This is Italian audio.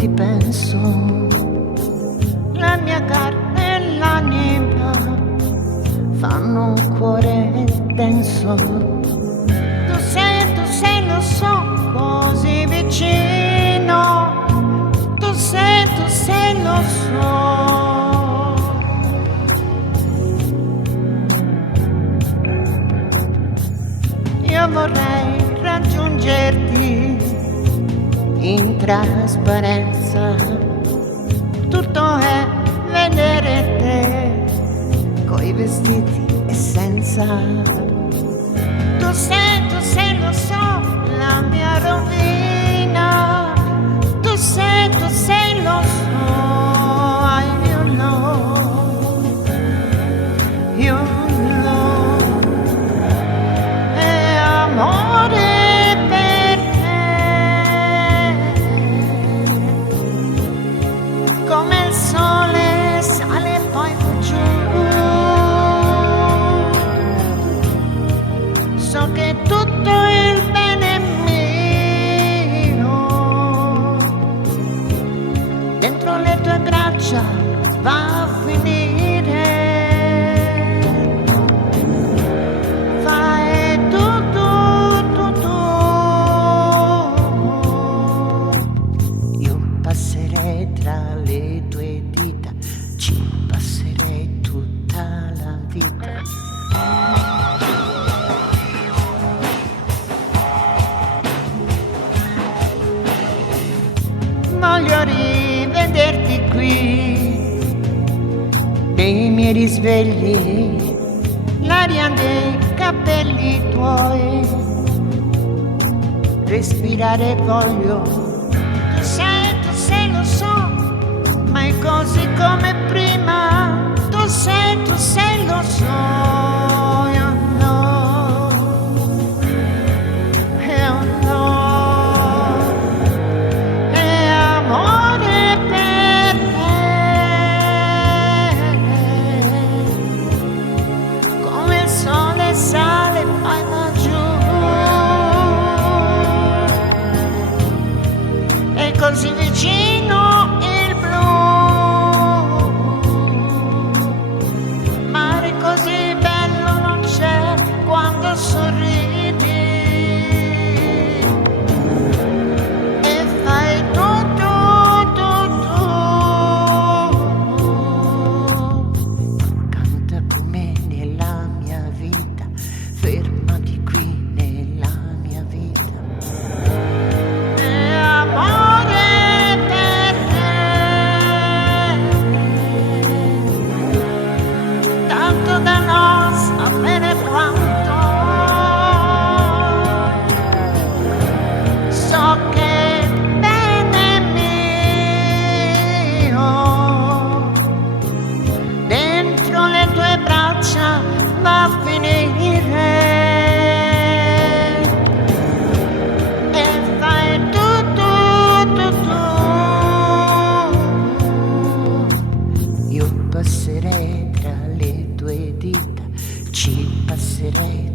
ti penso, la mia carne e l'anima fanno un cuore denso. Tu sei, lo so, così vicino. Tu sei, lo so. Io vorrei raggiungerti in trasparenza, tutto è vedere te, coi vestiti e senza. Tu sei, lo so, la mia rovina. Tu sei, lo so, you know, you know. E amore per te, come il sole sale e poi va giù. So che tutto il bene è mio, dentro le tue braccia va a finire. Fai tutto. Io passerei tra le tue dita, ci passerei tutta la vita. Voglio rivederti qui, dei miei risvegli, l'aria dei capelli tuoi, respirare voglio. Tu sei, lo so, ma è così come prima. Tu sei, lo so. Sale poi va giù, è così vicino il blu, mare così bello non c'è quando sorridi e fai tutto. Canta come nella mia vita, fermati qui nella mia vita. E amore per te, tanto da non sapere quanto. So che bene è mio, dentro le tue braccia va a finire. E fai tutto. Io passerei tra le tue dita, ci passerei